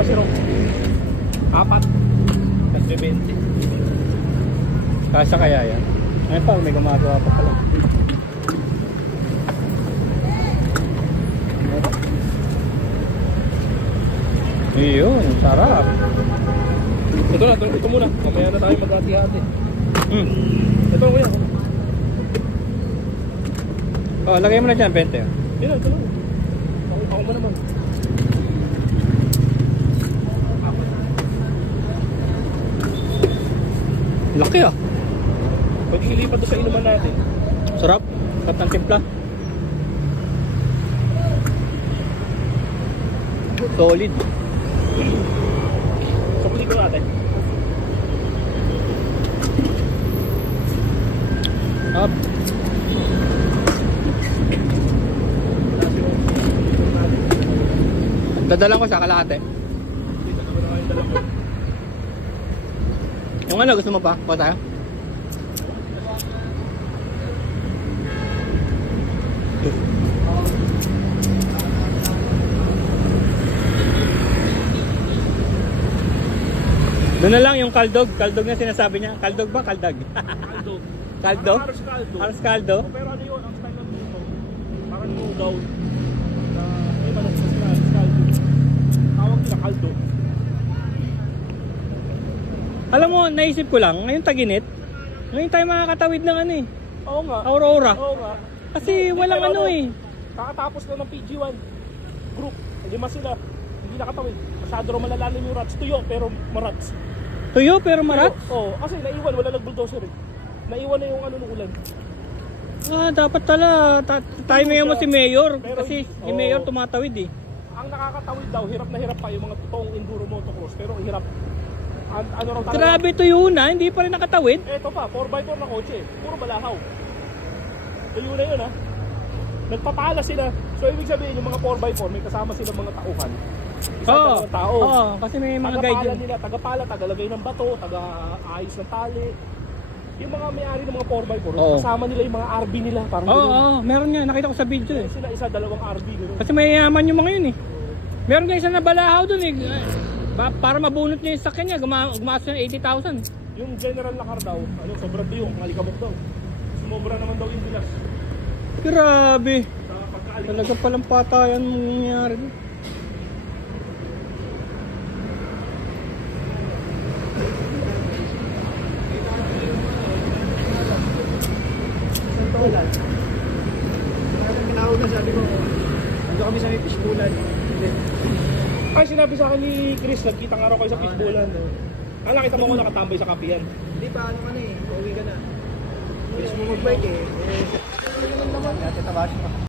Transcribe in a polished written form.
Asiro. 4. Kasi 20. Kasa kaya yan? Ngayon pa, may gumagawa pa pala. Iyon, sarap. Ito na, ito muna. Mamaya na tayo mag-hati-hati. Ito na kuya. Oh, lagay mo na dyan, 20. Yan, ito lang. Ako mo naman. Laki ah. Pwede ilipat doon sa inuman natin. Sarap. Sarap ng timpla. Solid. Sukli ko natin. Up. Dadalan ko sa kalahati. Yung ano, gusto mo pa? Kuha tayo? Doon na lang yung kaldog. Kaldog na sinasabi niya. Kaldog ba? Kaldag? Kaldo. Kaldo? Haros kaldo. Haros kaldo? Pero ano yun, ang style ng dito, parang lugaw. May manok sa sila, kaldo. Tawag nila kaldo. Alam mo, naisip ko lang, ngayon taginit, ngayon tayo makakatawid ng ano eh. Oo nga. Aurora. Oo nga. Kasi walang ano eh. Kakatapos na ng PG1 group. 5 sila. Hindi nakatawid. Masyado raw malalalim yung rats. Tuyo pero marats. Tuyo pero marat? Oo. Kasi naiwan. Wala nag-bulldozer eh. Naiwan na yung ano ng ulan. Ah, dapat tala. Tayo ngayon mo si Mayor. Pero, Kasi si Mayor tumatawid eh. Ang nakakatawid daw, hirap na hirap pa yung mga totoong enduro motocross. Pero ang hirap. Ano raw talaga? Grabe tuyo na, hindi pa rin nakatawid. Eto pa, 4x4 na kotse. Puro balahaw. Tuyo na yun ha. Nagpapala sila. So ibig sabihin yung mga 4x4 may kasama silang mga tauhan. Isa dalawang tao. Oo, kasi may mga guide Tagapala yun. nila, tagapala, tagalagay ng bato, taga-ayos ng tali. Yung mga may-ari ng mga 4x4, kasama nila yung mga RB nila. Oo, meron nga. Nakita ko sa video eh. Sila isa, dalawang RB. Gano'n. Kasi may yaman yung mga yun eh. Meron nga isa na balahaw dun eh. Para mabunot niya yung sakyan niya, gumasto ng 80,000. Yung general na car daw, sobrang yung alikabok daw. Sumobra naman daw yung bilas. Grabe. Sa pagkaalikabok. Talaga palang patayan mong nangyari. Ulan. Nakatang pinahod na sabi ko, ando kami sa may fishbowlan. Ay, sinabi sa akin ni Chris, nagkita nga raw kayo sa fishbowlan. Ah, nakita mo ko nakatambay sa kapiyan. Hindi pa, ano ka na eh, pauwi ka na. Bilis mo mag-bike eh. Ano naman, tatabasin pa.